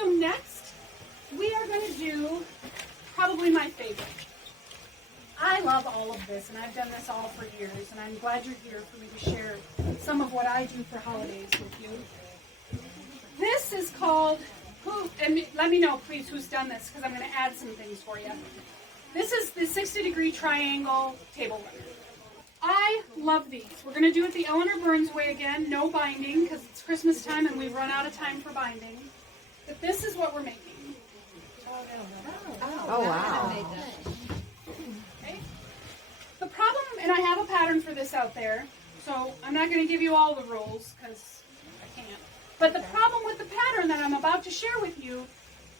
So next, we are going to do probably my favorite. I love all of this, and I've done this all for years, and I'm glad you're here for me to share some of what I do for holidays with you. This is called, and let me know, please, who's done this, because I'm going to add some things for you. This is the 60-degree triangle table runner. I love these. We're going to do it the Eleanor Burns way again, no binding, because it's Christmas time and we've run out of time for binding. But this is what we're making. Oh, wow. Okay. The problem, and I have a pattern for this out there, so I'm not going to give you all the rules because I can't. But the problem with the pattern that I'm about to share with you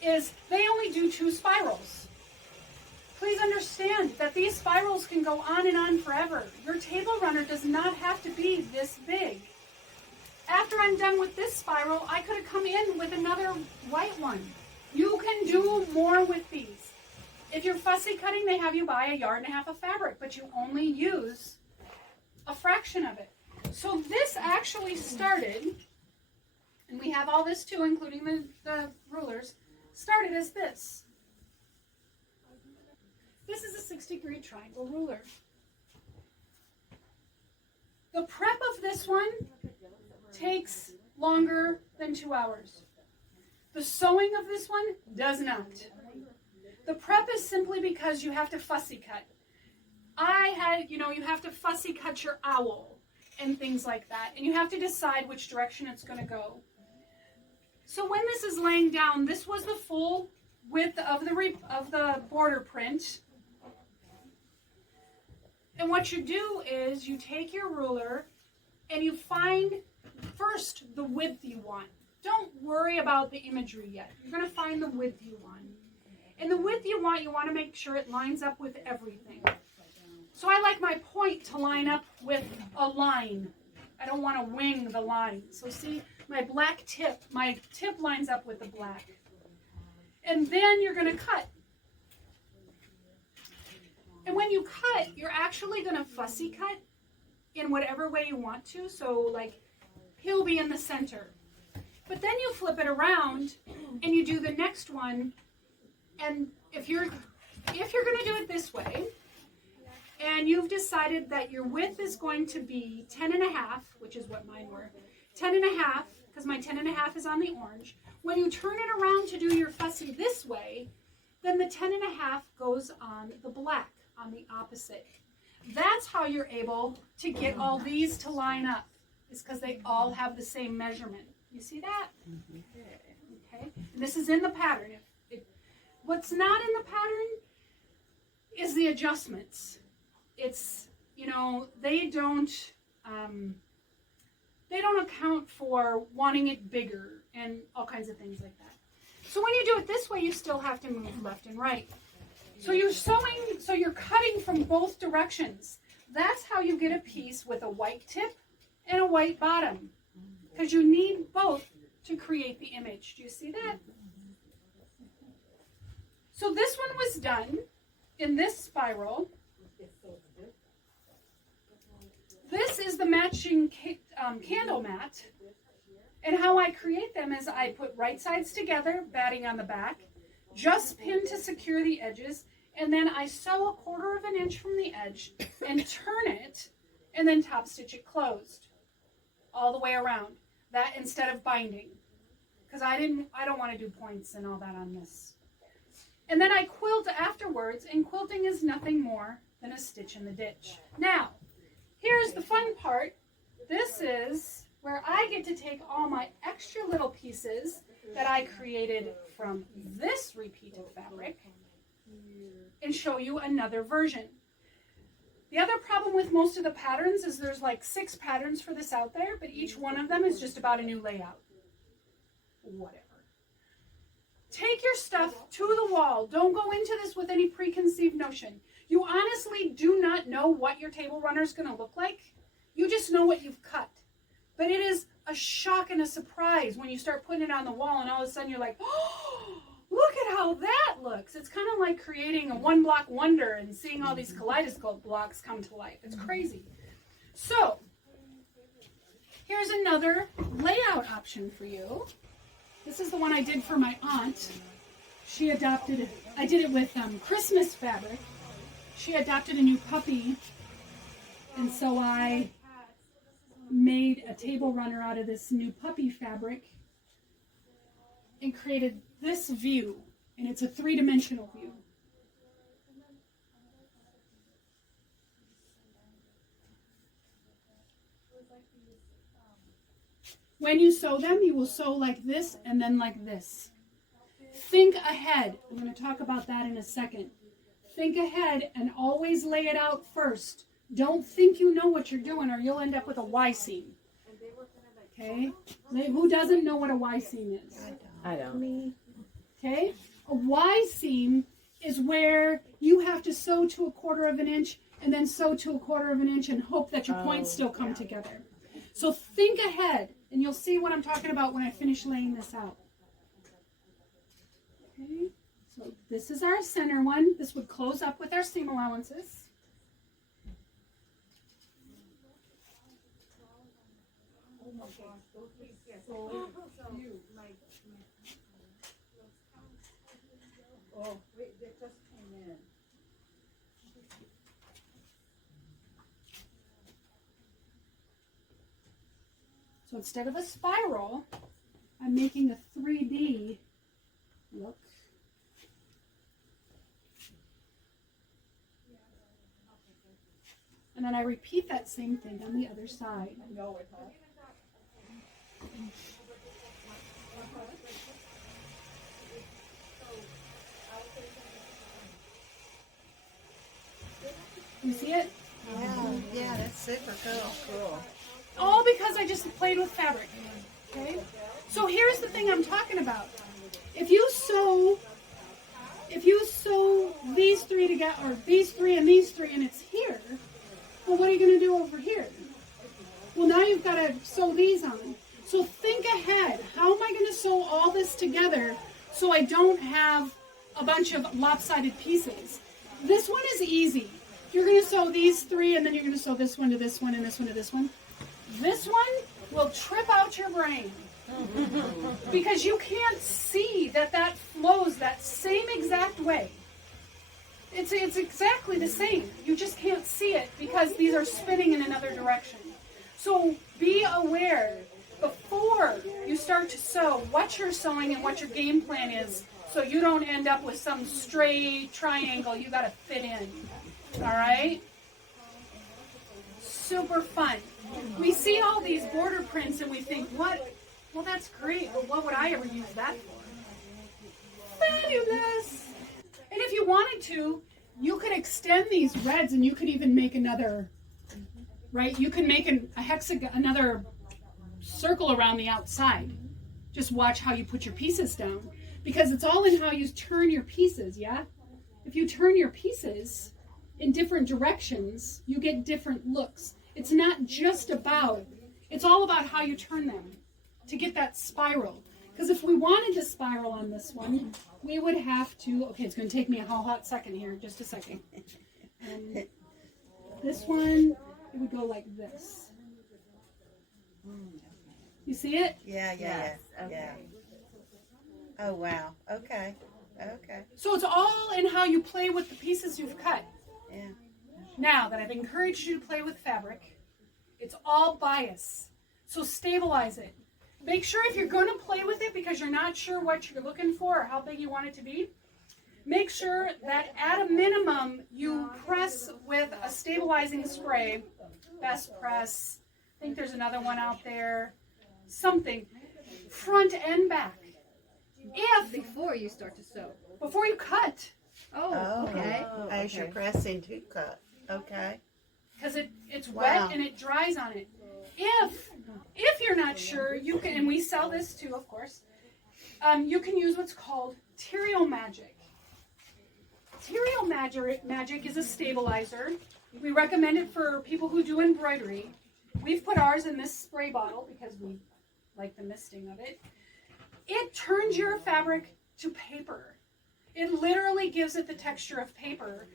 is they only do 2 spirals. Please understand that these spirals can go on and on forever. Your table runner does not have to be this big. After I'm done with this spiral, I could have come in with another white one. You can do more with these. If you're fussy cutting, they have you buy 1.5 yards of fabric, but you only use a fraction of it. So this actually started, and we have all this too, including the rulers, started as this. This is a 60-degree triangle ruler. The prep of this one takes longer than 2 hours. The sewing of this one does not. The prep is simply because you have to fussy cut. You have to fussy cut your owl and things like that. And you have to decide which direction it's going to go. So when this is laying down, this was the full width of the border print. And what you do is you take your ruler and you find first the width you want. Don't worry about the imagery yet. You're going to find the width you want. And the width you want to make sure it lines up with everything. So I like my point to line up with a line. I don't want to wing the line. So see, my tip lines up with the black. And then you're going to cut. And when you cut, you're actually going to fussy cut in whatever way you want to. So like he'll be in the center. But then you flip it around and you do the next one. And if you're going to do it this way, and you've decided that your width is going to be 10.5, which is what mine were, 10.5, because my 10.5 is on the orange. When you turn it around to do your fussy this way, then the 10.5 goes on the black, on the opposite. That's how you're able to get all these to line up, is because they all have the same measurement. You see that? Okay. And this is in the pattern. What's not in the pattern is the adjustments. It's, they don't account for wanting it bigger and all kinds of things like that. So when you do it this way, you still have to move left and right. So you're sewing, so you're cutting from both directions. That's how you get a piece with a white tip and a white bottom. Because you need both to create the image. Do you see that? So this one was done in this spiral. This is the matching candle mat. And how I create them is I put right sides together, batting on the back, just pin to secure the edges, and then I sew 1/4 inch from the edge and turn it, and then top stitch it closed all the way around. That instead of binding, because I don't want to do points and all that on this. And then I quilt afterwards, and quilting is nothing more than a stitch in the ditch. Now, here's the fun part. This is where I get to take all my extra little pieces that I created from this repeated fabric and show you another version. The other problem with most of the patterns is there's like 6 patterns for this out there, but each one of them is just about a new layout. Whatever. Take your stuff to the wall. Don't go into this with any preconceived notion. You honestly do not know what your table runner is going to look like. You just know what you've cut. But it is a shock and a surprise when you start putting it on the wall and all of a sudden you're like, oh, look at how that looks. It's kind of like creating a one-block wonder and seeing all these kaleidoscope blocks come to life. It's crazy. So, here's another layout option for you. This is the one I did for my aunt. She adopted it. I did it with Christmas fabric. She adopted a new puppy, and so I made a table runner out of this new puppy fabric and created this view, and it's a three-dimensional view. When you sew them, you will sew like this and then like this. Think ahead. I'm going to talk about that in a second. Think ahead and always lay it out first. Don't think you know what you're doing or you'll end up with a Y seam. Okay? Who doesn't know what a Y seam is? I don't. Okay? A Y seam is where you have to sew to 1/4 of an inch and then sew to 1/4 of an inch and hope that your points still come together. So think ahead, and you'll see what I'm talking about when I finish laying this out. Okay, so this is our center one. This would close up with our seam allowances. Oh, wait, that just came in. So instead of a spiral, I'm making a 3D look. And then I repeat that same thing on the other side. No, it won't. You see it? Yeah, that's super cool. All because I just played with fabric. Okay? So here's the thing I'm talking about. If you sew these three together, or these three and these three, and it's here, well, what are you going to do over here? Well, now you've got to sew these on. So think ahead. How am I going to sew all this together so I don't have a bunch of lopsided pieces? This one is easy. You're going to sew these three, and then you're going to sew this one to this one, and this one to this one. This one will trip out your brain because you can't see that flows that same exact way. It's exactly the same. You just can't see it because these are spinning in another direction. So be aware before you start to sew what you're sewing and what your game plan is, so you don't end up with some straight triangle you got to fit in. All right? Super fun. We see all these border prints and we think, what? Well, that's great, but what would I ever use that for? Fabulous! And if you wanted to, you could extend these reds and you could even make another, right? You can make a hexagon, another circle around the outside. Just watch how you put your pieces down, because it's all in how you turn your pieces, yeah? If you turn your pieces in different directions, you get different looks. It's not just about, it's all about how you turn them to get that spiral. Because if we wanted to spiral on this one, we would have to, okay, it's going to take me a hot second here, just a second. This one, it would go like this. You see it? Yeah. Okay. Oh, wow. Okay. So it's all in how you play with the pieces you've cut. Yeah. Now that I've encouraged you to play with fabric, it's all bias. So stabilize it. Make sure if you're going to play with it because you're not sure what you're looking for or how big you want it to be, make sure that at a minimum you press with a stabilizing spray. Best press. I think there's another one out there. Something. Front and back. Before you start to sew. Before you cut. Oh, okay. As you're pressing to cut. Okay. Because it's Wow. wet and it dries on it. If you're not sure, you can, and we sell this too, of course, you can use what's called Terrio Magic. Terrio Magic is a stabilizer. We recommend it for people who do embroidery. We've put ours in this spray bottle because we like the misting of it. It turns your fabric to paper. It literally gives it the texture of paper,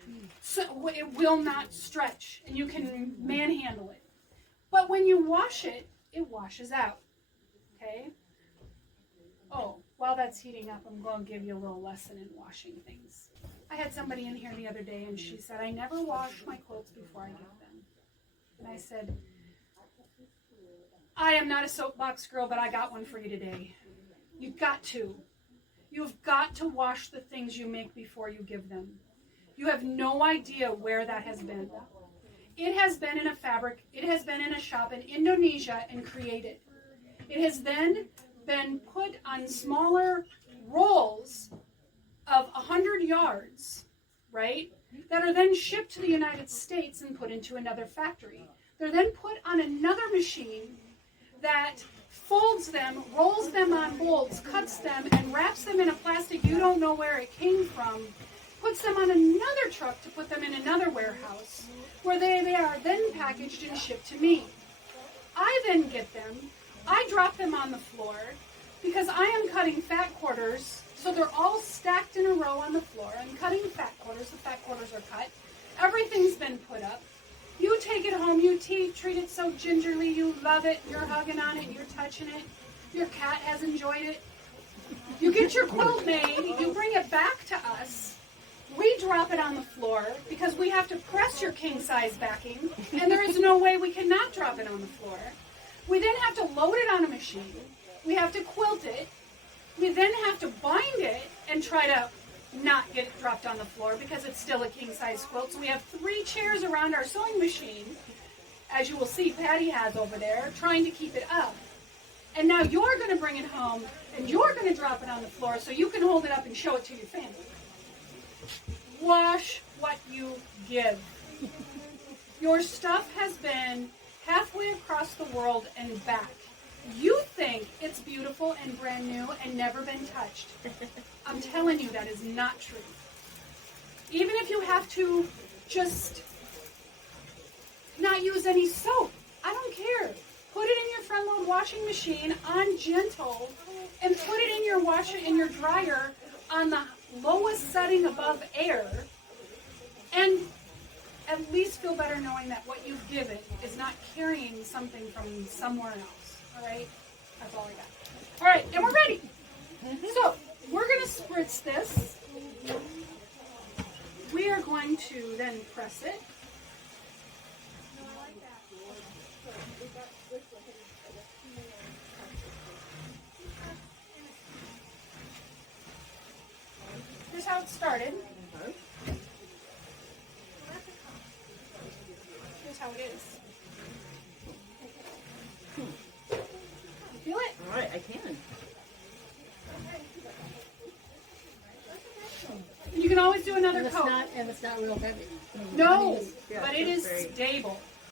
so it will not stretch, and you can manhandle it. But when you wash it, it washes out, okay? Oh, while that's heating up, I'm going to give you a little lesson in washing things. I had somebody in here the other day and she said, I never wash my quilts before I give them. And I said, I am not a soapbox girl, but I got one for you today. You've got to. You've got to wash the things you make before you give them. You have no idea where that has been. It has been in a fabric, it has been in a shop in Indonesia and created. It has then been put on smaller rolls of 100 yards, right? That are then shipped to the United States and put into another factory. They're then put on another machine that folds them, rolls them on bolts, cuts them, and wraps them in a plastic you don't know where it came from, puts them on another truck to put them in another warehouse, where they are then packaged and shipped to me. I then get them, I drop them on the floor, because I am cutting fat quarters, so they're all stacked in a row on the floor. I'm cutting fat quarters, the fat quarters are cut, everything's been put up. You take it home, you treat it so gingerly, you love it, you're hugging on it, you're touching it, your cat has enjoyed it. You get your quilt made, you bring it back to us, we drop it on the floor because we have to press your king size backing, and there is no way we cannot drop it on the floor. We then have to load it on a machine, we have to quilt it, we then have to bind it and try to not get it dropped on the floor because it's still a king size quilt. So we have 3 chairs around our sewing machine, as you will see Patty has over there, trying to keep it up. And now you're going to bring it home and you're going to drop it on the floor so you can hold it up and show it to your family. Wash what you give. Your stuff has been halfway across the world and back. You think it's beautiful and brand new and never been touched. I'm telling you that is not true. Even if you have to just not use any soap, I don't care. Put it in your front load washing machine on gentle and put it in your dryer on the lowest setting above air, and at least feel better knowing that what you've given is not carrying something from somewhere else. All right? That's all I got. All right, and we're ready. So we're going to spritz this. We are going to then press it. Here's how it started. Here's how it is. You feel it? All right, I can. You can always do another coat. And it's not real heavy. No, Yeah, but it it's is very- stable.